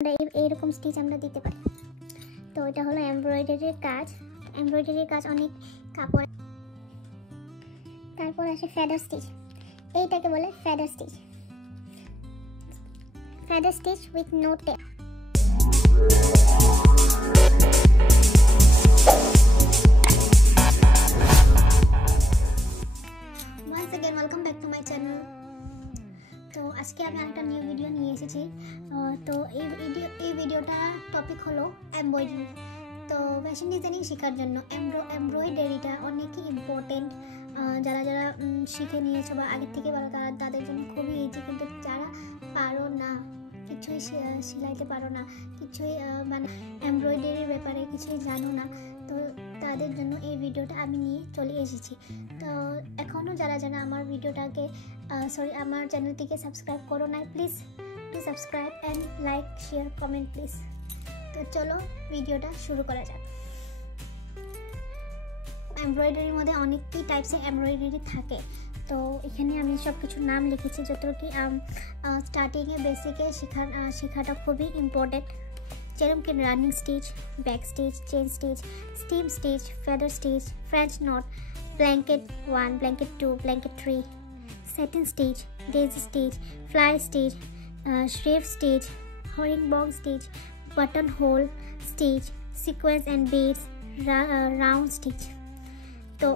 আমরা এইরকম স্টিচ আমরা দিতে পারি। তো এটা হলো এমব্রয়ডারির কাজ। এমব্রয়ডারির কাজ অনেক কাপড়। তারপর আসে ফেদার স্টিচ। এইটাকে বলে feather stitch. Feather stitch with no tail. Once again, welcome back to my channel. তো আজকে আমি একটা নিউ ভিডিও নিয়ে এসেছি। তো এই ভিডিওটা টপিক হলো এমব্রয়ডারি। তো ফ্যাশন ডিজাইনিং শেখার জন্য এমব্রয়ডারিটা অনেকই ইম্পর্টেন্ট। যারা শিখে নিয়েছো বা আগের থেকে পারো তাদের জন্য খুবই ইজি, কিন্তু যারা পারো না, কিছুই সেলাইতে পারো না, কিছুই মানে এমব্রয়ডারির ব্যাপারে কিছুই জানো না, তো তাদের জন্য এই ভিডিওটা আমি নিয়ে চলে এসেছি। তো এখনও যারা আমার ভিডিওটাকে আমার চ্যানেলটিকে সাবস্ক্রাইব করো না, please subscribe and like share comment please. তো চলো ভিডিওটা শুরু করা যাক। এমব্রয়ডারির মধ্যে অনেকই টাইপসের এমব্রয়ডারি থাকে। তো এখানে আমি সব কিছু নাম লিখেছি, যত কি স্টার্টিংয়ে বেসিকে শেখাটা খুবই ইম্পর্টেন্ট। যেরকম কি running stitch, back stitch, chain stitch, steam stitch, feather stitch, French not, blanket 1, blanket 2, blanket 3, satin stitch, daisy stitch, fly stitch, shrift stitch, herringbone stitch, buttonhole stitch, sequence and beads, round stitch। তো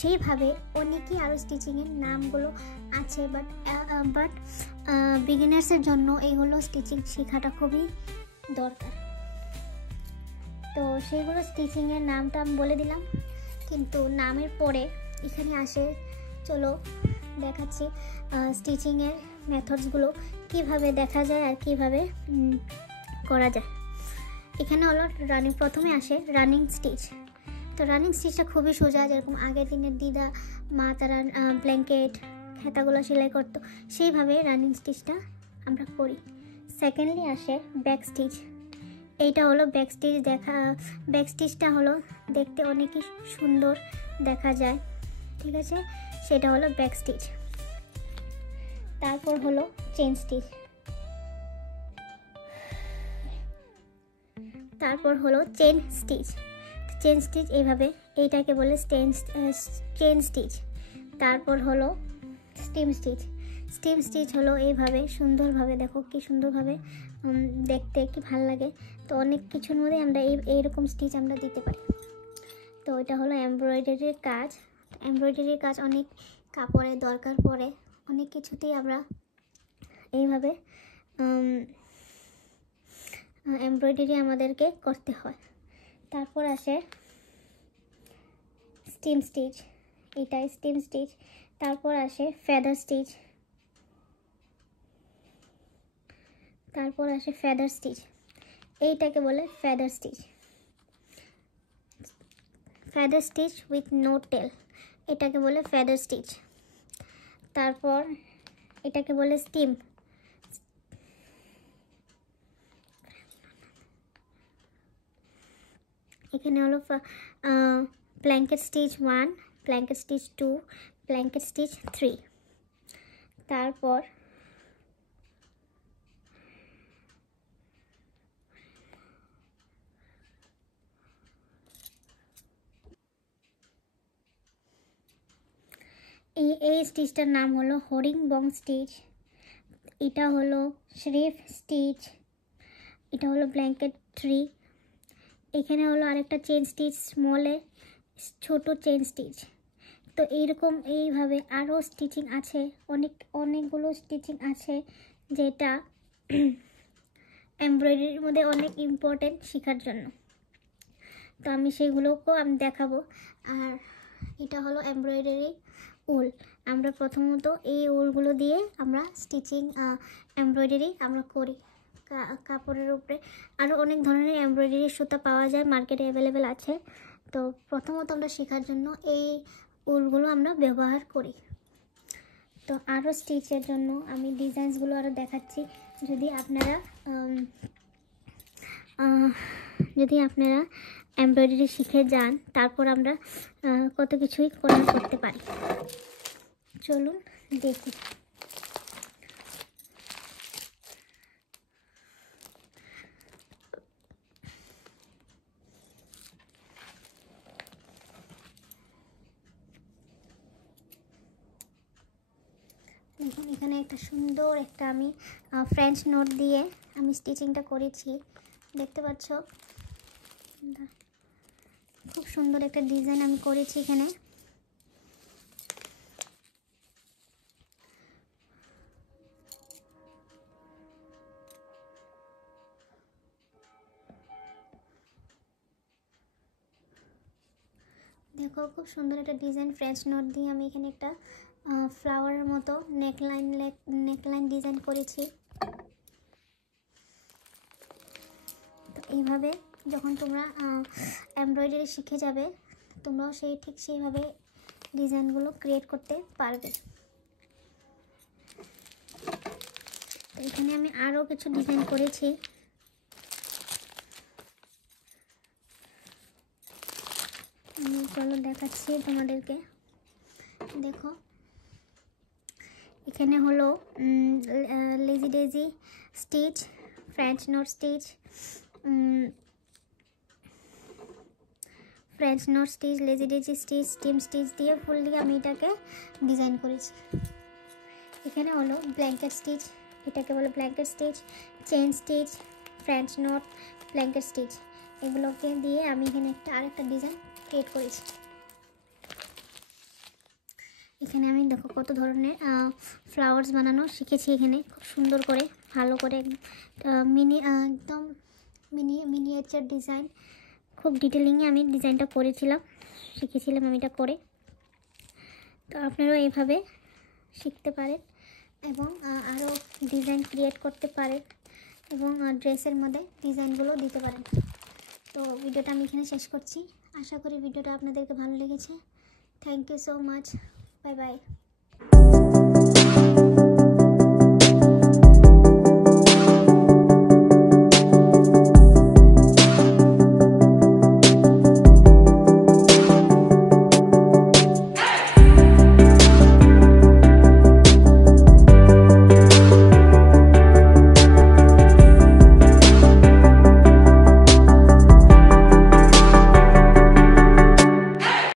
সেইভাবে অনেকই আরও স্টিচিংয়ের নামগুলো আছে, but বিগিনার্সের জন্য এইগুলো stitching শেখাটা খুবই দরকার। তো সেইগুলো স্টিচিংয়ের নামটা আমি বলে দিলাম, কিন্তু নামের পরে এখানে আসে, চলো দেখাচ্ছি স্টিচিংয়ের মেথডসগুলো কীভাবে দেখা যায় আর কীভাবে করা যায়। এখানে হলো প্রথমে আসে রানিং স্টিচ। তো রানিং স্টিচটা খুবই সোজা, যেরকম আগের দিনের দিদা মা তারা ব্ল্যাঙ্কেট খেতাগুলো সেলাই করতো, সেইভাবে রানিং স্টিচটা আমরা করি। সেকেন্ডলি আসে ব্যাক স্টিচ। এইটা হলো ব্যাক স্টিচ। ব্যাক স্টিচটা হলো দেখতে অনেকই সুন্দর দেখা যায়, ঠিক আছে, সেটা হলো ব্যাক স্টিচ। তারপর হলো চেন স্টিচ। তারপর হলো চেন স্টিচ। চেন স্টিচ এইভাবে, এইটাকে বলে চেন স্টিচ। তারপর হলো স্টিম স্টিচ। স্টিম স্টিচ হলো এইভাবে সুন্দরভাবে, দেখো কি সুন্দরভাবে দেখতে কি ভাল লাগে। তো অনেক কিছুর মধ্যে আমরা এইরকম স্টিচ আমরা দিতে পারি। তো এটা হলো এমব্রয়ডারির কাজ। এমব্রয়ডারির কাজ অনেক কাপড়ের দরকার পড়ে, অনেক কিছুতেই আমরা এইভাবে এমব্রয়ডারি আমাদেরকে করতে হয়। তারপর আসে স্টিম স্টিচ, এটাই স্টিম স্টিচ। তারপর আসে ফেদার স্টিচ। তারপর আসে ফেদার স্টিচ, এইটাকে বলে feather stitch. Feather stitch with no tail, এটাকে বলে ফেদার স্টিচ। তারপর এটাকে বলে স্টিম। এখানে হলো blanket stitch 1, blanket stitch 2, blanket stitch 3। তারপর এই স্টিচটার নাম হলো হরিংবং স্টিচ। এটা হলো শ্রিফট স্টিচ। এটা হলো ব্ল্যাঙ্কেট 3। এখানে হলো আরেকটা চেন স্টিচ, স্মলে ছোট চেন স্টিচ। তো এইভাবে আরও স্টিচিং আছে, অনেকগুলো স্টিচিং আছে, যেটা এমব্রয়ডারির মধ্যে অনেক ইম্পর্টেন্ট শেখার জন্য। তো আমি সেগুলোকেও দেখাবো। আর এটা হলো এমব্রয়ডারি উল। আমরা প্রথমত এই উলগুলো দিয়ে আমরা স্টিচিং এমব্রয়ডারি আমরা করি কাপড়ের উপরে। আরও অনেক ধরনের এমব্রয়ডারি সুতা পাওয়া যায়, মার্কেটে অ্যাভেলেবেল আছে। তো প্রথমত আমরা শেখার জন্য এই উলগুলো আমরা ব্যবহার করি। তো আরও স্টিচের জন্য আমি ডিজাইনসগুলো আরও দেখাচ্ছি। যদি আপনারা এমব্রয়ডারি শিখে যান, তারপর আমরা কত কিছুই করতে পারি। চলুন দেখি। দেখুন এখানে একটা সুন্দর একটা আমি ফ্রেঞ্চ নোট দিয়ে আমি স্টিচিংটা করেছি, দেখতে পাচ্ছ। খুব সুন্দর একটা ডিজাইন আমি করেছি এখানে। দেখো খুব সুন্দর একটা ডিজাইন ফ্রেঞ্চ নোট দিয়ে আমি এখানে একটা ফ্লাওয়ারের মতো নেকলাইন ডিজাইন করেছি। তো এইভাবে যখন তোমরা এমব্রয়ডারি শিখে যাবে, তোমরাও ঠিক সেইভাবে ডিজাইনগুলো ক্রিয়েট করতে পারবে। তো এখানে আমি আরও কিছু ডিজাইন করেছি। চলো দেখাচ্ছি তোমাদেরকে। দেখো এখানে হলো lazy daisy stitch, French note stitch, lazy daisy stitch, steam stitch দিয়ে ফুল দিয়ে আমি এটাকে ডিজাইন করেছি। এখানে হলো ব্ল্যাঙ্কেট স্টিচ, এটাকে বলে blanket stitch, chain stitch, French note, blanket stitch, এগুলোকে দিয়ে আমি এখানে আরেকটা ডিজাইন ক্রিয়েট করেছি। এখানে আমি দেখো কত ধরনের ফ্লাওয়ার্স বানানো শিখেছি। এখানে খুব সুন্দর করে ভালো করে একদম মিনিয়েচার ডিজাইন, খুব ডিটেলিংয়ে আমি ডিজাইনটা শিখেছিলাম আমি এটা করে। তো আপনারাও এইভাবে শিখতে পারেন এবং আরও ডিজাইন ক্রিয়েট করতে পারেন এবং ড্রেসের মধ্যে ডিজাইনগুলো দিতে পারেন। তো ভিডিওটা আমি এখানে শেষ করছি। আশা করি ভিডিওটা আপনাদেরকে ভালো লেগেছে। Thank you so much. Bye by.